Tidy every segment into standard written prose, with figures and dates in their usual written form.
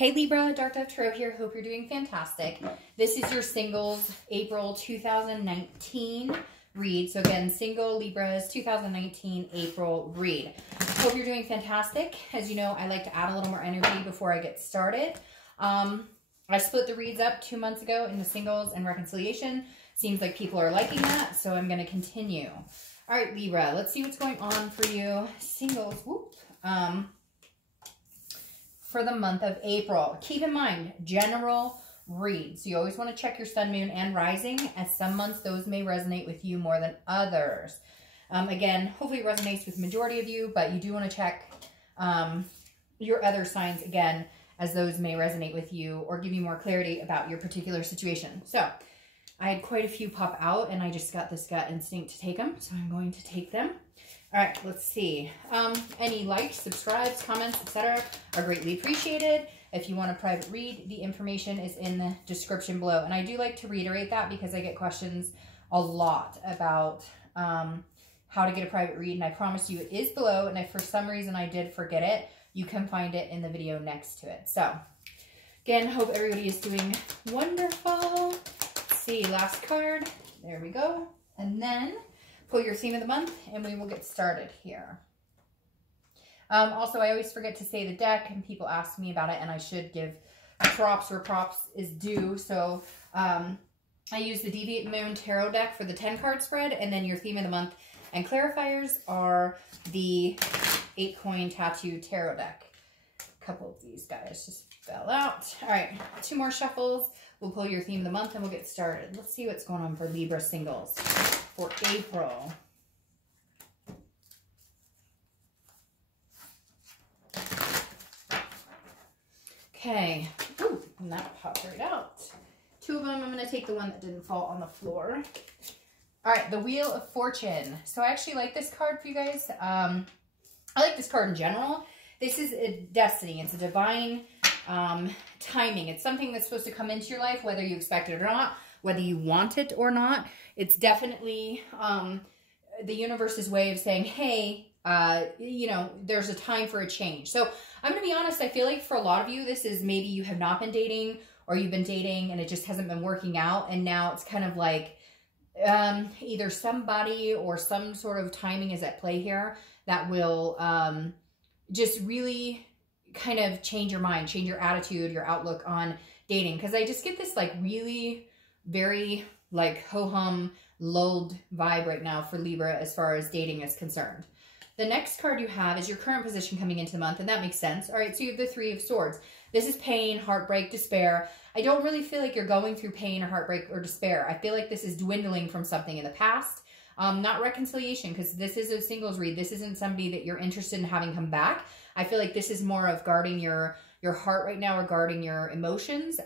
Hey Libra, Dark Dove Tarot here. Hope you're doing fantastic. This is your singles April 2019 read. So again, single Libras 2019 April read. Hope you're doing fantastic. As you know, I like to add a little more energy before I get started. I split the reads up 2 months ago into singles and reconciliation. Seems like people are liking that, so I'm going to continue. All right, Libra, let's see what's going on for you. Singles, whoop. For the month of April. Keep in mind, general reads. You always want to check your sun, moon, and rising, as some months those may resonate with you more than others. Again, hopefully it resonates with the majority of you, but you do want to check your other signs again, as those may resonate with you or give you more clarity about your particular situation. So I had quite a few pop out and I just got this gut instinct to take them, so I'm going to take them. All right, let's see. Any likes, subscribes, comments, etc. are greatly appreciated. If you want a private read, the information is in the description below. And I do like to reiterate that because I get questions a lot about how to get a private read. And I promise you it is below. And if for some reason I did forget it, you can find it in the video next to it. So again, hope everybody is doing wonderful. Let's see, last card. There we go. And then pull your theme of the month and we will get started here. Also, I always forget to say the deck and people ask me about it, and I should give props where props is due. So I use the Deviate Moon Tarot deck for the 10-card spread, and then your theme of the month and clarifiers are the 8-coin tattoo tarot deck. A couple of these guys just fell out. All right, 2 more shuffles. We'll pull your theme of the month and we'll get started. Let's see what's going on for Libra singles for April. Okay. Ooh, and that popped right out. 2 of them. I'm going to take the one that didn't fall on the floor. All right, the Wheel of Fortune. So I actually like this card for you guys. I like this card in general. This is a destiny. It's a divine timing. It's something that's supposed to come into your life, whether you expect it or not, whether you want it or not. It's definitely the universe's way of saying, hey, you know, there's a time for a change. So I'm going to be honest. I feel like for a lot of you, this is maybe you have not been dating, or you've been dating and it just hasn't been working out. And now it's kind of like either somebody or some sort of timing is at play here that will just really kind of change your mind, change your attitude, your outlook on dating. Because I just get this like really very like ho-hum lulled vibe right now for Libra as far as dating is concerned. The next card you have is your current position coming into the month, and that makes sense. All right, so you have the 3 of Swords. This is pain, heartbreak, despair. I don't really feel like you're going through pain or heartbreak or despair. I feel like this is dwindling from something in the past. Not reconciliation, because this is a singles read. This isn't somebody that you're interested in having come back. I feel like this is more of guarding your heart right now, or guarding your emotions,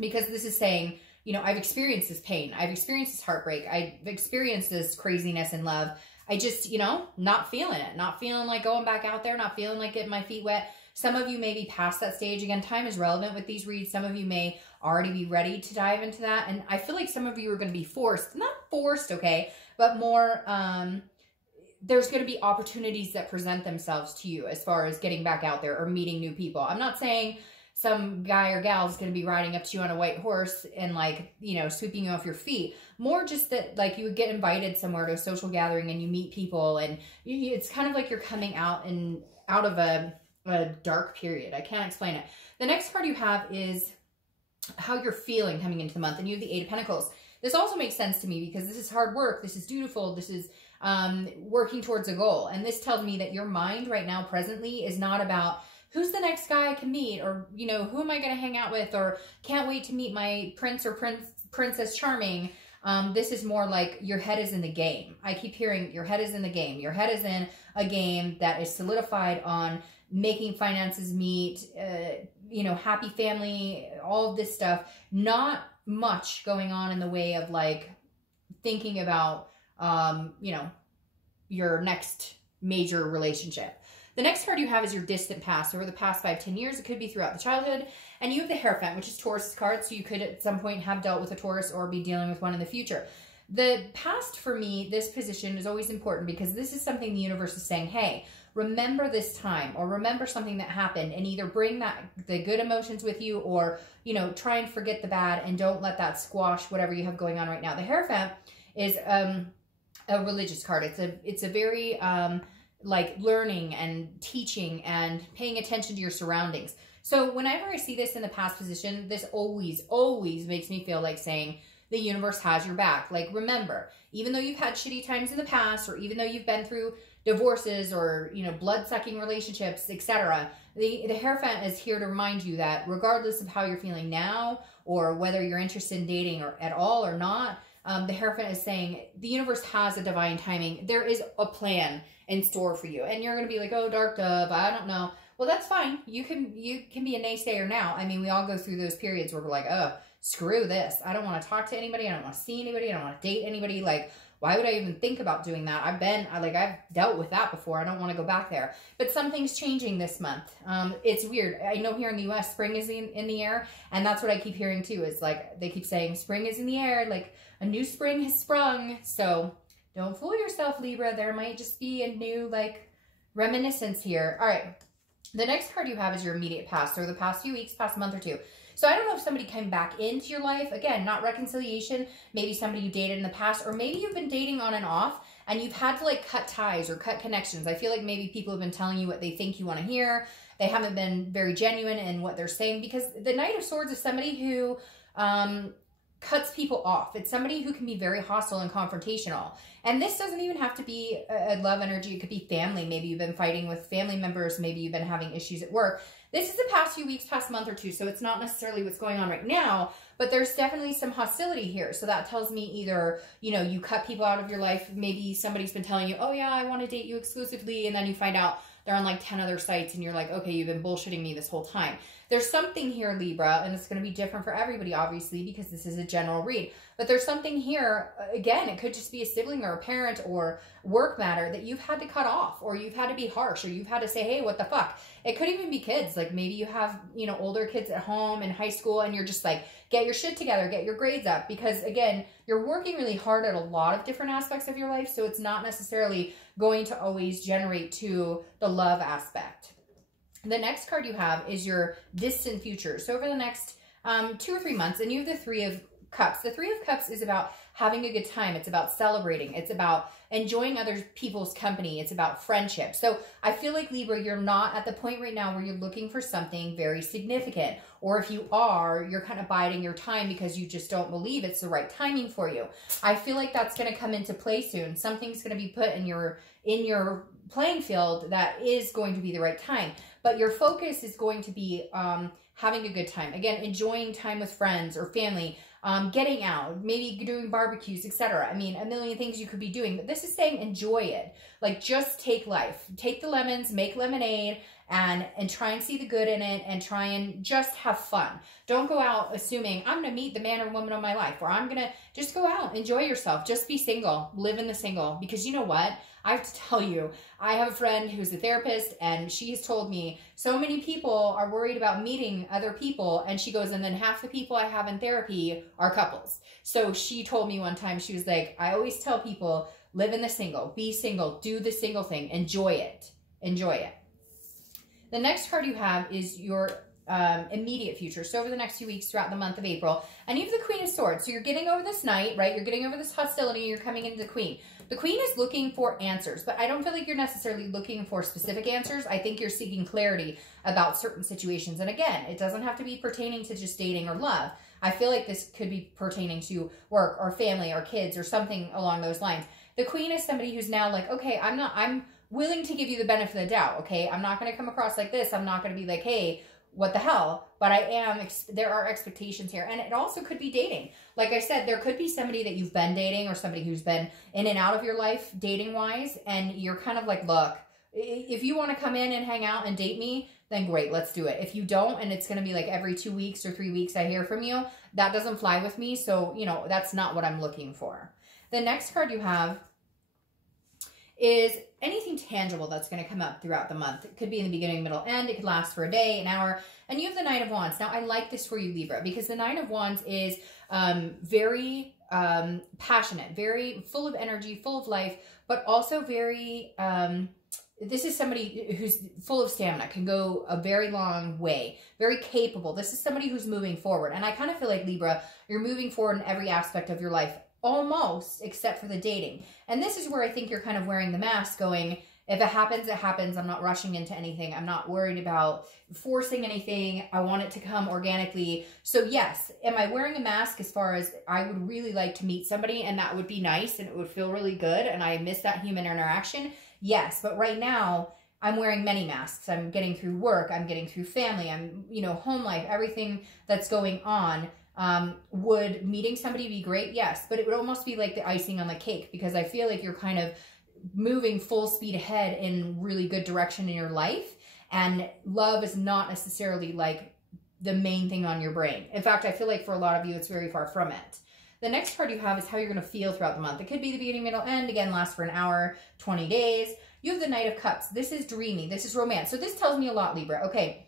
because this is saying, you know, I've experienced this pain. I've experienced this heartbreak. I've experienced this craziness in love. I just, you know, not feeling it. Not feeling like going back out there. Not feeling like getting my feet wet. Some of you may be past that stage. Again, time is relevant with these reads. Some of you may already be ready to dive into that. And I feel like some of you are going to be forced. Not forced, okay, but more, there's going to be opportunities that present themselves to you as far as getting back out there or meeting new people. I'm not saying some guy or gal is going to be riding up to you on a white horse and like, you know, sweeping you off your feet. More just that like you would get invited somewhere to a social gathering and you meet people, and it's kind of like you're coming out of a dark period. I can't explain it. The next card you have is how you're feeling coming into the month, and you have the 8 of Pentacles. This also makes sense to me because this is hard work. This is dutiful. This is working towards a goal. And this tells me that your mind right now presently is not about who's the next guy I can meet, or, you know, who am I going to hang out with, or can't wait to meet my prince or princess charming. This is more like your head is in the game. I keep hearing your head is in the game. Your head is in a game that is solidified on making finances meet, you know, happy family, all of this stuff. Not much going on in the way of like thinking about, you know, your next major relationship. The next card you have is your distant past, over the past 5-10 years. It could be throughout the childhood. And you have the Hierophant, which is Taurus card. So you could at some point have dealt with a Taurus or be dealing with one in the future. The past for me, this position is always important because this is something the universe is saying, hey, remember this time or remember something that happened, and either bring the good emotions with you, or, you know, try and forget the bad and don't let that squash whatever you have going on right now. The Hierophant is a religious card. It's a very like learning and teaching and paying attention to your surroundings. So whenever I see this in the past position, this always makes me feel like saying the universe has your back. Like, remember, even though you've had shitty times in the past, or even though you've been through divorces or, you know, blood-sucking relationships, etc., the Hierophant is here to remind you that regardless of how you're feeling now, or whether you're interested in dating or at all or not, the Hierophant is saying the universe has a divine timing. There is a plan in store for you. And you're going to be like, oh, Dark Dove, I don't know. Well, that's fine. You can be a naysayer now. I mean, we all go through those periods where we're like, oh, screw this. I don't want to talk to anybody. I don't want to see anybody. I don't want to date anybody. Like, why would I even think about doing that? I've dealt with that before. I don't want to go back there. But something's changing this month. It's weird. I know here in the US, spring is in the air. And that's what I keep hearing too. Is like, they keep saying spring is in the air. Like, a new spring has sprung. So don't fool yourself, Libra. There might just be a new, like, reminiscence here. All right. The next card you have is your immediate past, or the past few weeks, past month or two. So I don't know if somebody came back into your life. Again, not reconciliation. Maybe somebody you dated in the past, or maybe you've been dating on and off and you've had to, like, cut ties or cut connections. I feel like maybe people have been telling you what they think you want to hear. They haven't been very genuine in what they're saying, because the Knight of Swords is somebody who cuts people off. It's somebody who can be very hostile and confrontational. And this doesn't even have to be a love energy. It could be family. Maybe you've been fighting with family members. Maybe you've been having issues at work. This is the past few weeks, past month or two. So it's not necessarily what's going on right now, but there's definitely some hostility here. So that tells me either, you know, you cut people out of your life. Maybe somebody's been telling you, oh yeah, I want to date you exclusively. And then you find out they're on like 10 other sites and you're like, okay, you've been bullshitting me this whole time. There's something here, Libra, and it's going to be different for everybody, obviously, because this is a general read. But there's something here, again, it could just be a sibling or a parent or work matter that you've had to cut off, or you've had to be harsh, or you've had to say, hey, what the fuck? It could even be kids. Like, maybe you have, you know, older kids at home in high school and you're just like, get your shit together, get your grades up. Because, again, you're working really hard at a lot of different aspects of your life, so it's not necessarily going to always generate to the love aspect. The next card you have is your distant future. So over the next 2 or 3 months, and you have the Three of Cups. The Three of Cups is about having a good time. It's about celebrating. It's about enjoying other people's company. It's about friendship. So I feel like, Libra, you're not at the point right now where you're looking for something very significant. Or if you are, you're kind of biding your time because you just don't believe it's the right timing for you. I feel like that's going to come into play soon. Something's going to be put in your playing field that is going to be the right time. But your focus is going to be having a good time. Again, enjoying time with friends or family, getting out, maybe doing barbecues, etc. I mean, a million things you could be doing. But this is saying enjoy it. Like, just take life. Take the lemons, make lemonade, and try and see the good in it, and try and just have fun. Don't go out assuming I'm going to meet the man or woman of my life, or I'm going to just go out, enjoy yourself. Just be single. Live in the single. Because you know what? I have to tell you, I have a friend who's a therapist, and she has told me so many people are worried about meeting other people. And she goes, and then half the people I have in therapy are couples. So she told me one time, she was like, I always tell people, live in the single, be single, do the single thing, enjoy it, enjoy it. The next card you have is your immediate future. So over the next few weeks throughout the month of April, and you have the Queen of Swords. So you're getting over this night, right? You're getting over this hostility. You're coming into the Queen. The Queen is looking for answers, but I don't feel like you're necessarily looking for specific answers. I think you're seeking clarity about certain situations. And again, it doesn't have to be pertaining to just dating or love. I feel like this could be pertaining to work or family or kids or something along those lines. The Queen is somebody who's now like, okay, I'm willing to give you the benefit of the doubt. Okay. I'm not going to come across like this. I'm not going to be like, hey, what the hell? But there are expectations here. And it also could be dating. Like I said, there could be somebody that you've been dating, or somebody who's been in and out of your life dating wise. And you're kind of like, look, if you want to come in and hang out and date me, then great, let's do it. If you don't, and it's going to be like every 2 weeks or 3 weeks I hear from you, that doesn't fly with me. So, you know, that's not what I'm looking for. The next card you have is anything tangible that's going to come up throughout the month. It could be in the beginning, middle, end. It could last for a day, an hour. And you have the Knight of Wands. Now, I like this for you, Libra, because the Knight of Wands is very passionate, very full of energy, full of life, but also very this is somebody who's full of stamina, can go a very long way, very capable. This is somebody who's moving forward. And I kind of feel like, Libra, you're moving forward in every aspect of your life, almost, except for the dating. And this is where I think you're kind of wearing the mask, going, if it happens, it happens. I'm not rushing into anything. I'm not worried about forcing anything. I want it to come organically. So yes, am I wearing a mask as far as I would really like to meet somebody and that would be nice and it would feel really good and I miss that human interaction? Yes, but right now I'm wearing many masks. I'm getting through work. I'm getting through family. I'm, you know, home life, everything that's going on. Would meeting somebody be great? Yes, but it would almost be like the icing on the cake, because I feel like you're kind of moving full speed ahead in really good direction in your life. And love is not necessarily like the main thing on your brain. In fact, I feel like for a lot of you, it's very far from it. The next card you have is how you're going to feel throughout the month. It could be the beginning, middle, end. Again, lasts for an hour, 20 days. You have the Knight of Cups. This is dreamy. This is romance. So this tells me a lot, Libra. Okay,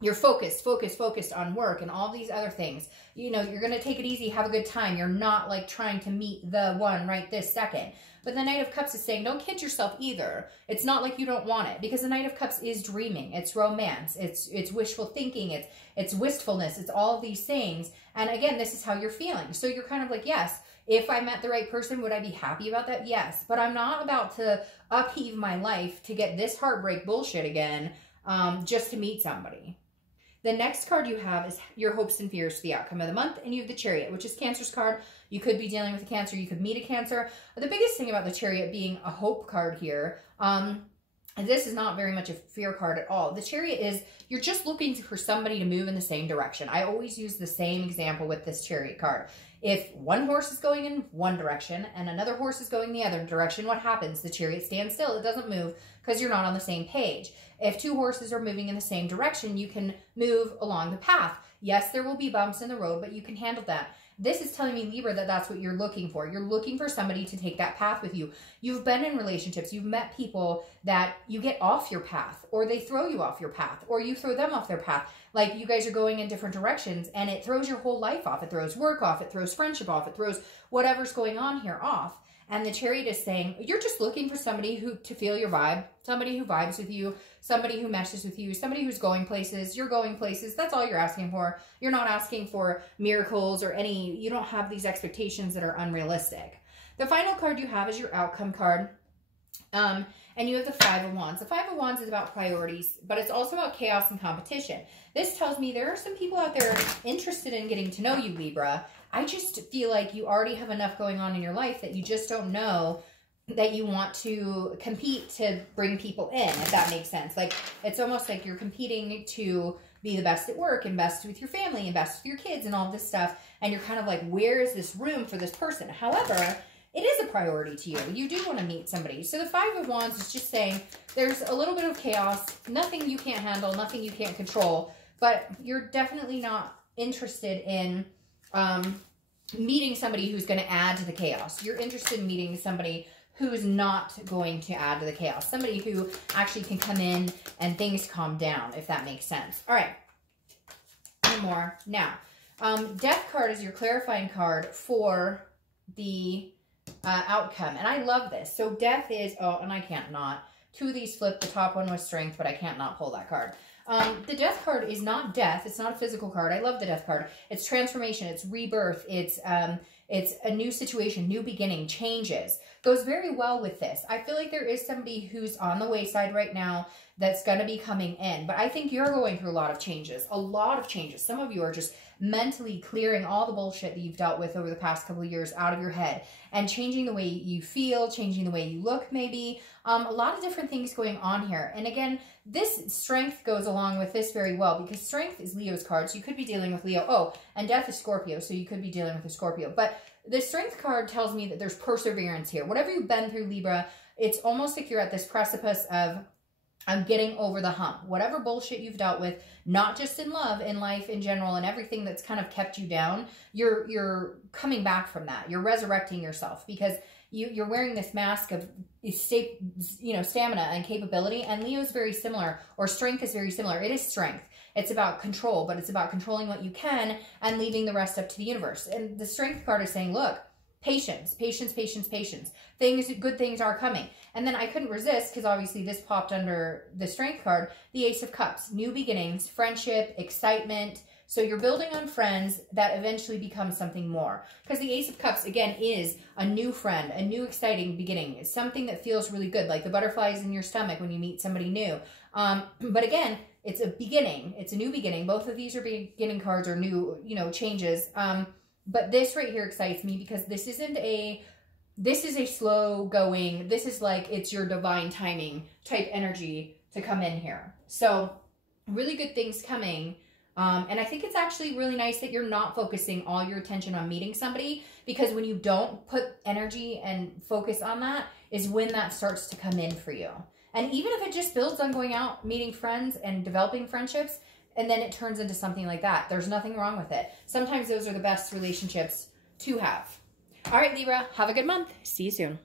you're focused on work and all these other things. You know, you're going to take it easy, have a good time. You're not like trying to meet the one right this second. But the Knight of Cups is saying, don't kid yourself either. It's not like you don't want it, because the Knight of Cups is dreaming. It's romance. It's wishful thinking. It's wistfulness. It's all of these things. And again, this is how you're feeling. So you're kind of like, yes, if I met the right person, would I be happy about that? Yes. But I'm not about to upheave my life to get this heartbreak bullshit again, just to meet somebody. The next card you have is your hopes and fears for the outcome of the month. And you have the Chariot, which is Cancer's card. You could be dealing with a Cancer. You could meet a Cancer. The biggest thing about the Chariot being a hope card here, this is not very much a fear card at all. The Chariot is, you're just looking for somebody to move in the same direction. I always use the same example with this Chariot card. If one horse is going in one direction and another horse is going the other direction, what happens? The Chariot stands still. It doesn't move because you're not on the same page. If two horses are moving in the same direction, you can move along the path. Yes, there will be bumps in the road, but you can handle that. This is telling me, Libra, that that's what you're looking for. You're looking for somebody to take that path with you. You've been in relationships. You've met people that you get off your path, or they throw you off your path, or you throw them off their path. Like you guys are going in different directions and it throws your whole life off. It throws work off. It throws friendship off. It throws whatever's going on here off. And the Chariot is saying, you're just looking for somebody to feel your vibe, somebody who vibes with you, somebody who meshes with you, somebody who's going places. You're going places. That's all you're asking for. You're not asking for miracles or you don't have these expectations that are unrealistic. The final card you have is your outcome card. And you have the Five of Wands. The Five of Wands is about priorities, but it's also about chaos and competition. This tells me there are some people out there interested in getting to know you, Libra. I just feel like you already have enough going on in your life that you just don't know that you want to compete to bring people in, if that makes sense. Like, it's almost like you're competing to be the best at work and best with your family and best with your kids and all this stuff. And you're kind of like, where is this room for this person? However, it is a priority to you. You do want to meet somebody. So the Five of Wands is just saying there's a little bit of chaos, nothing you can't handle, nothing you can't control, but you're definitely not interested in meeting somebody who's going to add to the chaos. You're interested in meeting somebody who's not going to add to the chaos. Somebody who actually can come in and things calm down, if that makes sense. All right. One more. Now, Death card is your clarifying card for the outcome. And I love this. So Death is, oh, and I can't not. Two of these flip. The top one was Strength, but I can't not pull that card. The Death card is not death. It's not a physical card. I love the Death card. It's transformation. It's rebirth. It's a new situation, new beginning, changes. Goes very well with this. I feel like there is somebody who's on the wayside right now that's going to be coming in. But I think you're going through a lot of changes. A lot of changes. Some of you are just mentally clearing all the bullshit that you've dealt with over the past couple of years out of your head and changing the way you feel, changing the way you look maybe. A lot of different things going on here. And again, this Strength goes along with this very well because Strength is Leo's card. So you could be dealing with Leo. Oh, and Death is Scorpio. So you could be dealing with a Scorpio. But the Strength card tells me that there's perseverance here. Whatever you've been through, Libra, it's almost like you're at this precipice of getting over the hump. Whatever bullshit you've dealt with, not just in love, in life in general, and everything that's kind of kept you down, you're coming back from that. You're resurrecting yourself because you're wearing this mask of stamina and capability, and Leo is very similar, or Strength is very similar. It is Strength. It's about control, but it's about controlling what you can and leaving the rest up to the universe. And the Strength card is saying, look, patience, patience, patience, patience. Good things are coming. And then I couldn't resist, because obviously this popped under the Strength card, the Ace of Cups, new beginnings, friendship, excitement. So you're building on friends that eventually become something more. Because the Ace of Cups, again, is a new friend, a new exciting beginning. It's something that feels really good, like the butterflies in your stomach when you meet somebody new. But again, it's a beginning. It's a new beginning. Both of these are beginning cards or new, changes. But this right here excites me because this is a slow going, this is like it's your divine timing type energy to come in here. So really good things coming. And I think it's actually really nice that you're not focusing all your attention on meeting somebody, because when you don't put energy and focus on that is when that starts to come in for you. And even if it just builds on going out, meeting friends and developing friendships, and then it turns into something like that, there's nothing wrong with it. Sometimes those are the best relationships to have. All right, Libra, have a good month. See you soon.